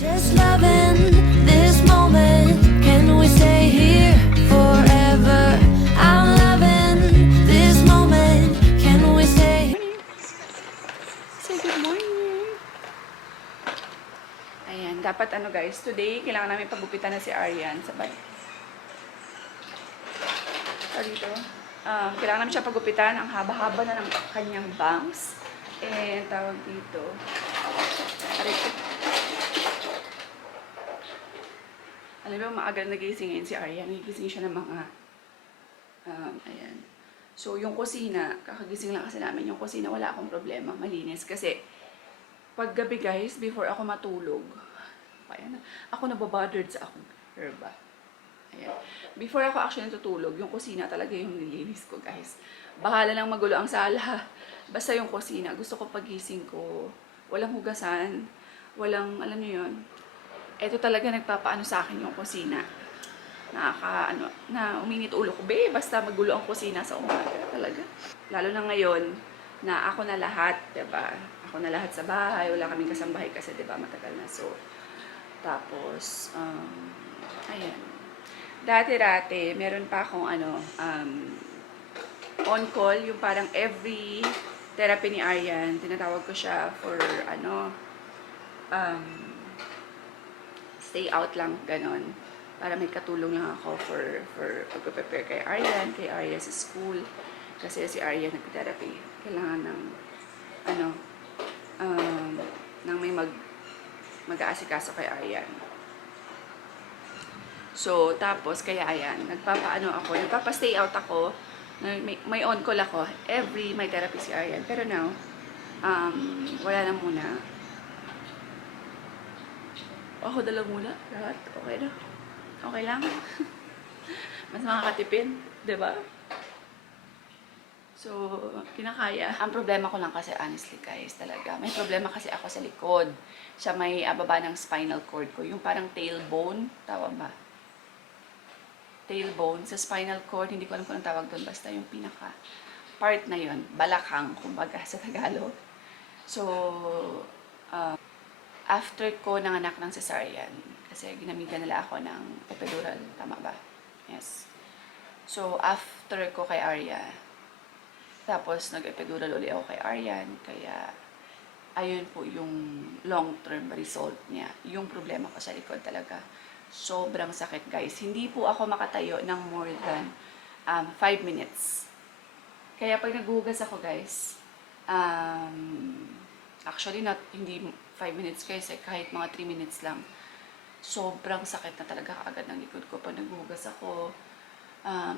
Just loving this moment. Can we stay here forever? I'm loving this moment. Can we stay? Say good morning! Ayan, dapat ano guys, today kailangan namin pagupitan na si Aryan sa balik. Dito. Kailangan namin siya pagupitan. Ang haba-haba na ng kanyang bangs. And tawag dito. Alam mo, maaga nagising ngayon si Aryan. Nagising siya ng mga ayan. So, yung kusina, kakagising lang kasi namin yung kusina, wala akong problema, malinis. Kasi, pag gabi guys, before ako matulog, ayan, ako nababothered sa akong herba. Ayan. Before ako actually natutulog, yung kusina talaga yung nilinis ko guys. Bahala lang magulo ang sala. Basta yung kusina, gusto ko pagising ko, walang hugasan, walang, alam niyo yun, ito talaga nagpapaano sa akin yung kusina. Na uminit ulo ko, basta magulo ang kusina sa umaga talaga. Lalo na ngayon, na ako na lahat, diba? Ako na lahat sa bahay, wala kaming kasambahay kasi, diba, matagal na. So, tapos, ayan. Dati-dati, meron pa akong on-call, yung parang every therapy ni Aryan, tinatawag ko siya for, stay out lang, ganon. Para may katulong lang ako for pag-prepare kay Aryan sa school. Kasi si Aryan nag-therapy. Kailangan ng, nang may mag-aasikaso kay Aryan. So, tapos, kaya ayan, nagpapa-stay out ako, may on-call ako, every may therapy si Aryan. Pero now, wala na muna. Ako dala muna, lahat, okay na. Okay lang. Mas makakatipid, diba? So, kinakaya. Ang problema ko lang kasi, honestly guys, talaga, may problema kasi ako sa likod. Siya may baba ng spinal cord ko, yung parang tailbone, tawag ba? Tailbone, sa spinal cord, hindi ko alam kung anong tawag doon, basta yung pinaka part na yun, balakang, kumbaga sa Tagalog. So, after ko nanganak ng cesarean, kasi ginamitan nila ako ng epidural, tama ba? Yes. So, after ko kay Arya, tapos nag-epidural ulit ako kay Aryan, kaya ayun po yung long-term result niya. Yung problema ko sa likod talaga, sobrang sakit guys. Hindi po ako makatayo ng more than 5 minutes. Kaya pag naghuhugas ako guys, actually hindi 5 minutes guys, kahit mga 3 minutes lang. Sobrang sakit na talaga kaagad ng likod ko pag naghuhugas ako.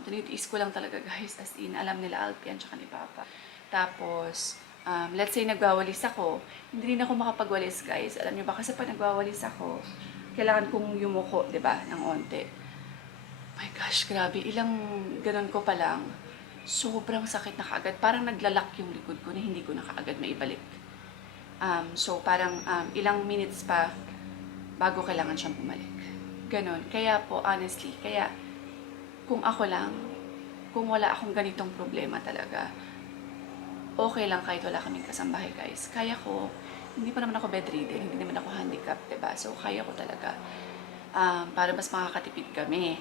Tinitiis ko lang talaga guys, as in, alam nila Alpian tsaka ni Papa. Tapos, let's say nagwawalis ako, hindi rin ako makapagwalis guys. Alam niyo ba, kasi pag nagwawalis ako, kailangan kong yumuko, diba, ng onte. My gosh, grabe, ilang ganun ko pa lang, sobrang sakit na kaagad. Parang naglalak yung likod ko na hindi ko na kaagad maibalik. So, parang ilang minutes pa bago kailangan siyang bumalik. Ganon. Kaya po, honestly, kung ako lang, kung wala akong ganitong problema talaga, okay lang kahit wala kaming kasambahay guys. Kaya ko, hindi pa naman ako bedridden, hindi naman ako handicapped, diba? So, kaya ko talaga. Para mas makakatipid kami.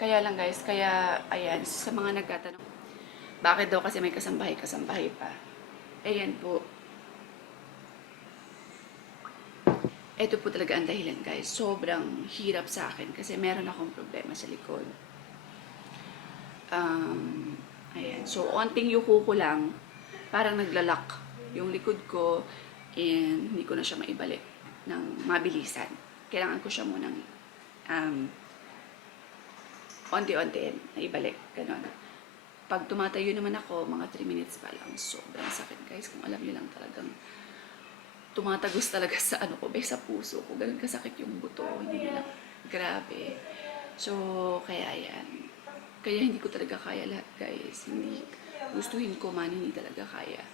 Kaya lang guys, ayan, sa mga nagtatanong, bakit daw kasi may kasambahay pa? Ayan po. Ito po talaga ang dahilan guys. Sobrang hirap sa akin kasi meron akong problema sa likod. Ayan. So, onting yuko ko lang, parang naglalak yung likod ko and hindi ko na siya maibalik ng mabilisan. Kailangan ko siya munang onti-onti na ibalik. Ganon. Pag tumatayo naman ako, mga 3 minutes pa lang. Sobrang sakit guys. Kung alam niyo lang talagang tumatagos talaga sa sa puso ko. Ganun kasakit yung buto. Hindi nila, grabe. So, kaya yan. Kaya hindi ko talaga kaya lahat, guys. Hindi, gustuhin ko man, hindi talaga kaya.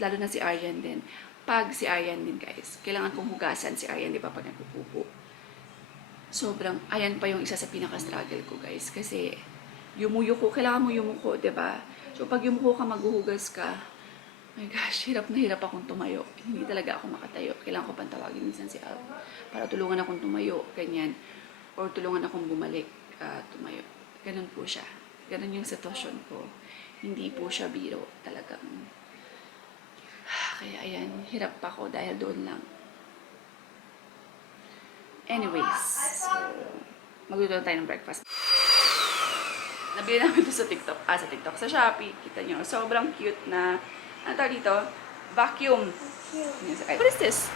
Lalo na si Aryan din. Pag si Aryan din, guys, kailangan kong hugasan si Aryan, di ba, pag nagpupupo. Sobrang, ayan pa yung isa sa pinaka-struggle ko, guys. Kasi, yumuyo ko, kailangan mo yumuko, di ba? So, pag yumuko ka, maghuhugas ka, My gosh, hirap na hirap akong tumayo. Hindi talaga ako makatayo. Kailangan ko pang tawagin minsan si Al para tulungan akong tumayo, ganyan. Or tulungan akong bumalik, tumayo. Ganun po siya. Ganun yung sitwasyon ko. Hindi po siya biro talagang. Kaya ayan, hirap pa ako dahil doon lang. Anyways, so, magluto tayo ng breakfast. Nabili namin ito sa TikTok, sa Shopee. Kita nyo, sobrang cute na, ano tawag dito? Vacuum. What is this?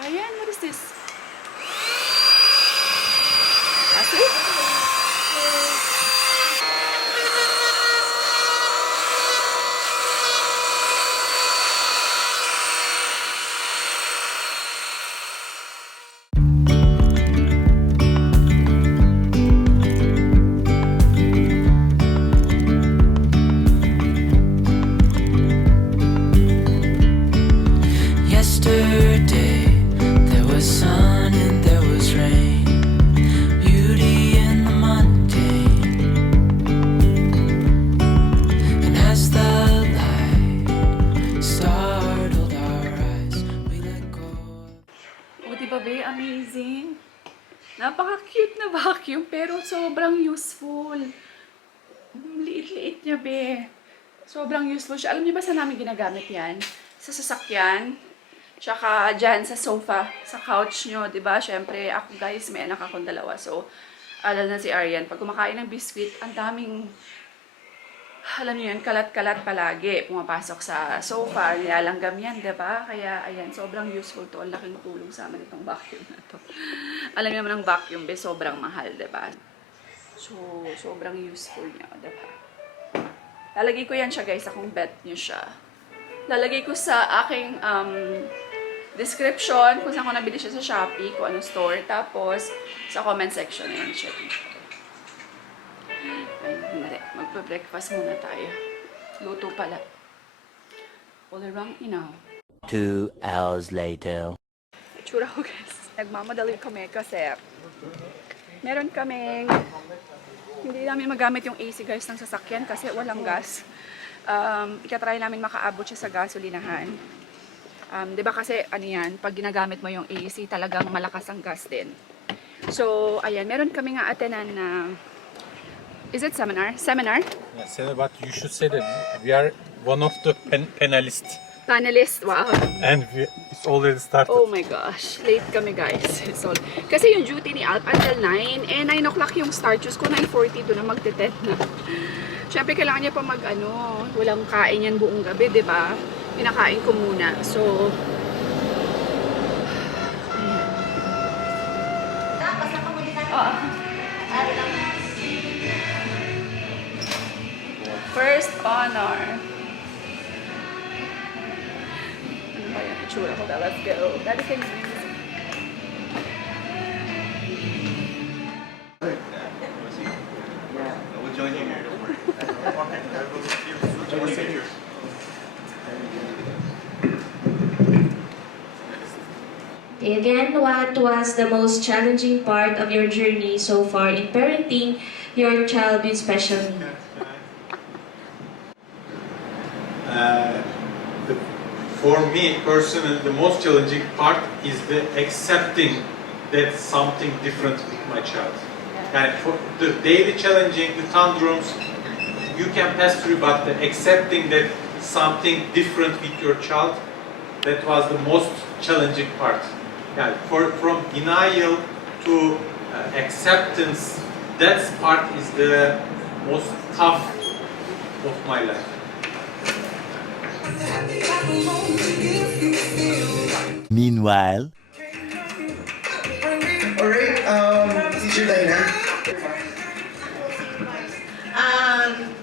Ayan, what is this? Asi? Yesterday there was sun and there was rain, beauty in the mundane. And as the light startled our eyes, we let go. O, diba be? Amazing. Napaka-cute na vacuum, pero sobrang useful. Liit-liit niya, be. Sobrang useful siya. Alam niyo ba saan namin ginagamit yan? Sa sasakyan. Tsaka dyan sa sofa, sa couch nyo, diba? Siyempre, ako guys, may anak akong dalawa. So, alam na si Arian, pag kumakain ng biscuit, ang daming, alam niyo yun, kalat-kalat palagi. Pumapasok sa sofa, nilalanggam yan, diba? Kaya, ayan, sobrang useful to. Ang laking tulong sa amin itong vacuum na to. Alam niyo naman ang vacuum, be, sobrang mahal, diba? So, sobrang useful niya, diba? Lalagay ko yan siya, guys, akong bet niyo siya. Lalagay ko sa aking description kung saan ko nabili siya sa Shopee, kung anong store. Tapos, sa comment section na yan siya. Ay, magpa-breakfast muna tayo. Luto pala. Ularang inaw. 2 hours later. Itsura ko guys. Nagmamadali kami kasi meron kaming hindi namin magamit yung AC guys ng sasakyan kasi walang gas. Ikatry namin makaabot siya sa gasolinahan. Diba kasi ano yan, pag ginagamit mo yung AC talagang malakas ang gas din. So, ayan, meron kami nga attenan na is it seminar? Seminar? Yeah, Senator, but you should say that we are one of the panelists, Panelist, wow. and it's already started. Oh my gosh, late kami guys. So, kasi yung duty ni Alp until 9, eh 9 o'clock yung start. Choose ko 9:40 doon na magte-10 na. Siyempre kailangan niya pa walang kain yan buong gabi, di ba? Pinakain ko muna. So, first honor. Ano ba yung itsura ko? Let's go. Daddy, can you bring this? We'll join you here, don't worry. Join you here. Okay, again, what was the most challenging part of your journey so far in parenting your child with special needs? For me personally, the most challenging part is the accepting that something different with my child. And for the daily challenging, the tantrums, you can pass through, but the accepting that something different with your child, that was the most challenging part. Yeah, from denial to acceptance, that part is the most tough of my life. Meanwhile, Alright, Teacher Dina.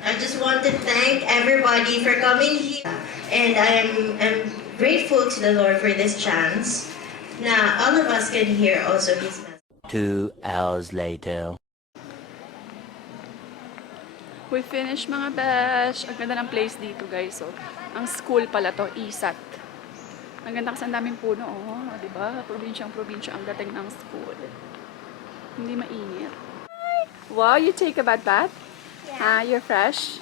I just want to thank everybody for coming here, and I'm grateful to the Lord for this chance. Now, all of us can hear also His message. 2 hours later. We finished mga besh. Ang ganda ng place dito guys. So, ang school pala to, ISAT. Ang ganda kasi ang daming puno. Oh, diba? Probinsyang-probinsya ang dating ng school. Hindi mainit. Wow, you take a bath? Yeah. You're fresh?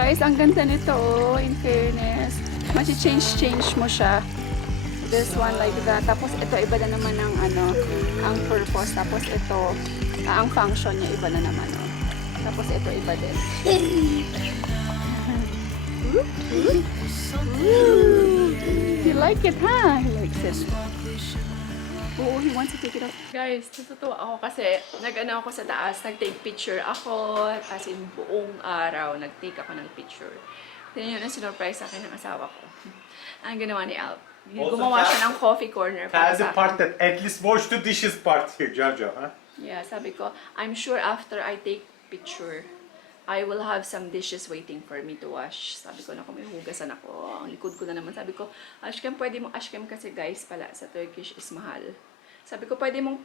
Guys, ang ganda nito, oh, in fairness. Change mo siya. This one like that. Tapos ito, iba na naman ang ang purpose. Tapos ito, ang function niya, iba na naman. Oh. Tapos ito, iba din. You like it, huh? He likes it. Oo, he wants to take it off. Guys, natutuwa ako kasi nag-ano ako sa taas, nag-take picture ako, as in buong araw, nag-take ako ng picture. Then yun ang sinurprise sa akin ng asawa ko. Ang ginawa ni Alp. Gumawa siya ng coffee corner para sa akin. that at least wash the dishes part here, Jojo. Huh? Yeah, sabi ko, I'm sure after I take picture, I will have some dishes waiting for me to wash. Sabi ko na kung may hugasan ako, ang likod ko na naman. Sabi ko, ashkem, pwede mong ashkem kasi guys pala sa Turkish is mahal. Sabi ko, pwede mong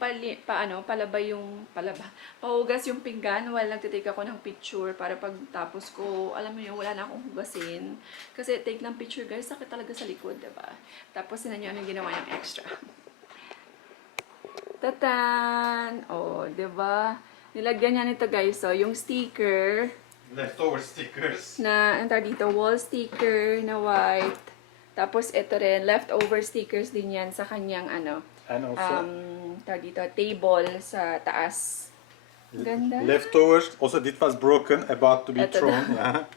pahugas yung pinggan while nagtitake ako ng picture para pagtapos ko, alam mo yun, wala na akong hugasin. Kasi take ng picture guys, sakit talaga sa likod, diba? Tapos sinan nyo anong ginawa yung extra. Tatan! Oh, diba? Nilagyan niya nito guys, so yung sticker Leftover stickers. na, ang tawag dito, wall sticker na white. Tapos ito rin, leftover stickers din yan sa kanyang And also tawag dito, table sa taas. Ganda. leftovers. Also, it was broken, about to be Ito thrown. na.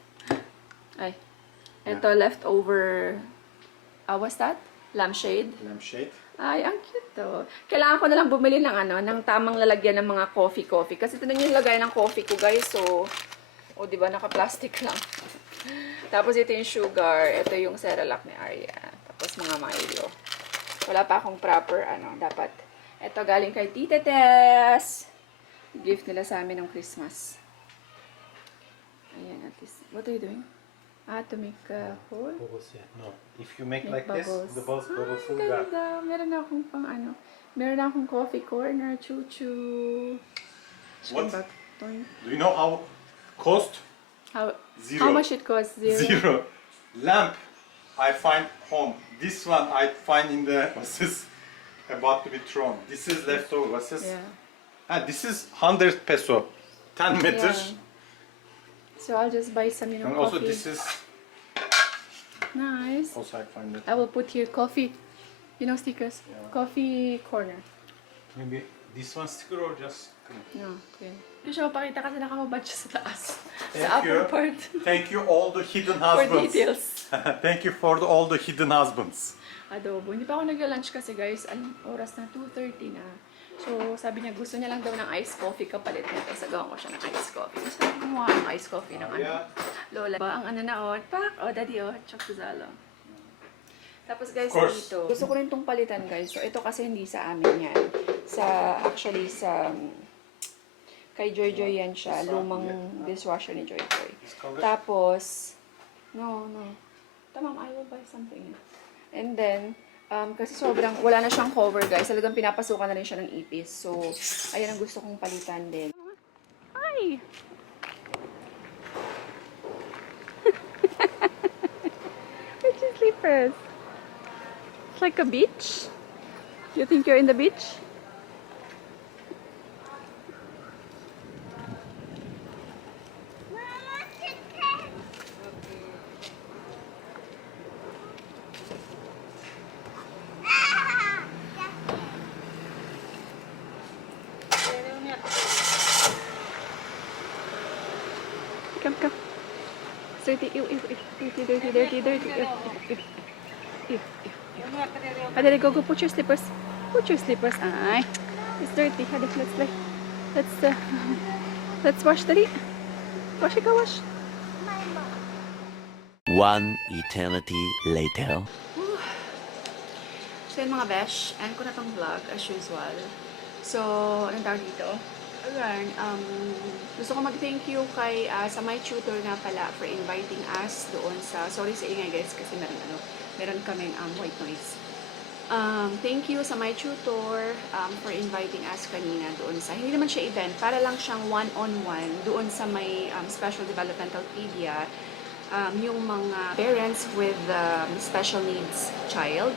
Ay. Ito, leftover, what's that? Lampshade. Lampshade. Ay, ang cute to. Kailangan ko na lang bumili ng ng tamang lalagyan ng mga coffee. Kasi ito na yung lagay ng coffee ko, guys. So, di ba, naka-plastic lang. Tapos ito yung sugar. Ito yung Cerelac ni Arya. Tapos mga Milo. Wala pa akong proper, dapat. Ito galing kay Tita Tess. Gift nila sa amin ng Christmas. Ayan, at least. What are you doing? To make a hole? Bubbles, yeah. No. If you make Make like bubbles. this, the bubbles will go. Ganda. Meron na akong meron na akong coffee corner. Choo-choo. What? Do Do you know how cost? How Zero. much it costs? Zero. Lamp, I find home. This one I find in the, what's this? About to be thrown. This is leftover. What's this? Yeah. This is 100 peso. 10 meters. Yeah. So I'll just buy some, And coffee. also this is, Nice. also I find that. I will put here coffee, stickers. Yeah. Coffee corner. Maybe this one sticker or just. No, okay. Hindi siya mapakita kasi nakamabad siya sa taas. Thank sa upper you. part. Thank you all the hidden For husbands. details. Thank you for all the hidden husbands. Adobo. Hindi pa ako nag-lunch kasi guys, oras na 2:30 na. So, sabi niya gusto niya lang daw ng iced coffee kapalit nito. Sa gawin ko siya ng iced coffee. Gusto niya kumuha ng iced coffee ng Yeah. Lola. Ba, ang pak, daddy chokuzalo. Tapos guys, Of course. dito, gusto ko rin itong palitan guys. So, ito kasi hindi sa amin yan. Actually, kay Joy Joy yan siya. Lumang dishwasher ni Joy Joy. color? Tapos, no. Tamam, I will buy something. And then, kasi sobrang, wala na siyang cover guys. Talagang pinapasukan na rin siya ng ipis. So, ayan ang gusto kong palitan din. Hi! Where's your slippers? It's like a beach. You think you're in the beach? Come. Dirty, dirty. Hadi, go, put your slippers. Ay, it's dirty. Hadi, let's play. Let's wash, Daddy. Wash. One eternity later. So yun mga besh, end ko na tong vlog as usual. So, anong tawag dito? Again, gusto ko mag-thank you kay sa my tutor nga pala for inviting us doon sa, sorry sa ingay guys kasi meron kaming white noise. Thank you sa my tutor for inviting us kanina doon sa, hindi naman siya event, para lang siyang one-on-one doon sa may special developmental pedia, yung mga parents with special needs child.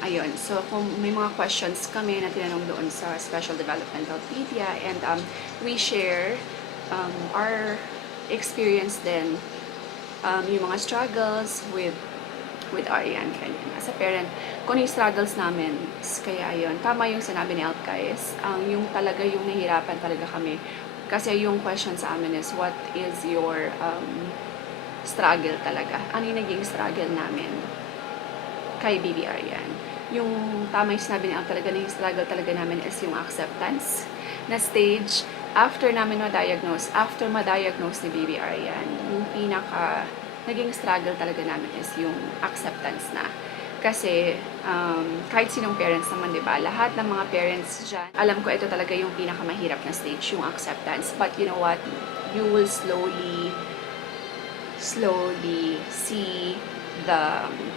Ayun, so kung may mga questions kami na tinanong doon sa Special Developmental Pedia and we share our experience din yung mga struggles with Arian ganyan. As a parent, kung yung struggles namin, kaya yun, tama yung sinabi ni Alp guys, yung talaga yung nahihirapan talaga kami. Kasi yung question sa amin is, what is your struggle talaga? Ano yung naging struggle namin kay Baby Arian? Yung tama yung sinabi ni Alp talaga, na yung struggle talaga namin is yung acceptance na stage after namin ma-diagnose ni Baby Arian. Yung pinaka naging struggle talaga namin is yung acceptance na. Kasi, kahit sinong parents naman, di ba? Lahat ng mga parents dyan, alam ko ito talaga yung pinakamahirap na stage, yung acceptance. But you know what? You will slowly see the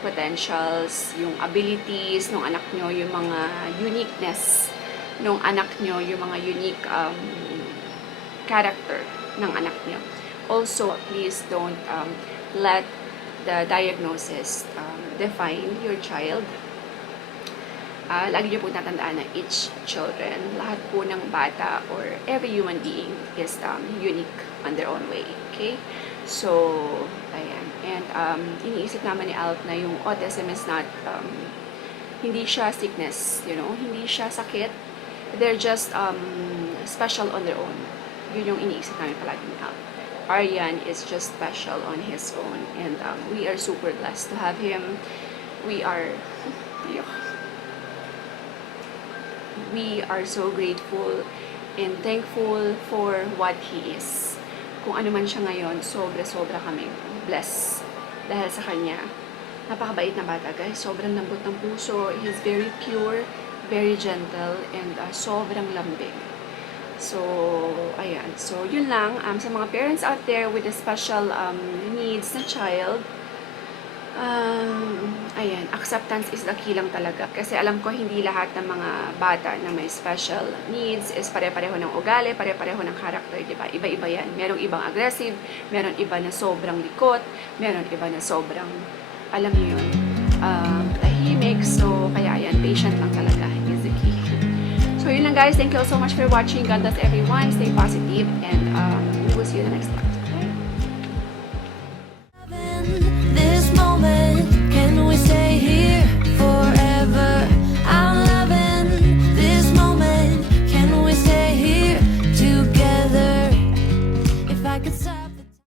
potentials, yung abilities ng anak nyo, yung mga uniqueness ng anak nyo, yung mga unique character ng anak nyo. Also, please don't let the diagnosis define your child. Lagi niyo po tatandaan na each children, lahat po ng bata or every human being is unique on their own way. Okay? So, ayan. And iniisip naman ni Alp na yung autism is not, hindi siya sickness, you know? Hindi siya sakit. They're just special on their own. Yun yung iniisip namin palagi ni Alp. Arian is just special on his own, and we are super blessed to have him. We are so grateful and thankful for what he is. Kung ano man siya ngayon, sobra kaming blessed dahil sa kanya. Napakabait na bata, guys. Sobrang lambot ng puso. He's very pure, very gentle, and sobrang lambing. So, ayan. So, yun lang. Sa mga parents out there with a special needs na child, ayan, acceptance is the key lang talaga. Kasi alam ko, hindi lahat ng mga bata na may special needs is pare-pareho ng ugali, pare-pareho ng character, diba? Iba-iba yan. Merong ibang aggressive, meron iba na sobrang likot, meron iba na sobrang, alam niyo yun, tahimik. So, kaya yan, patient lang talaga is the key. So, yun lang guys. Thank you all so much for watching. God bless everyone. Stay positive. And we will see you in the next one.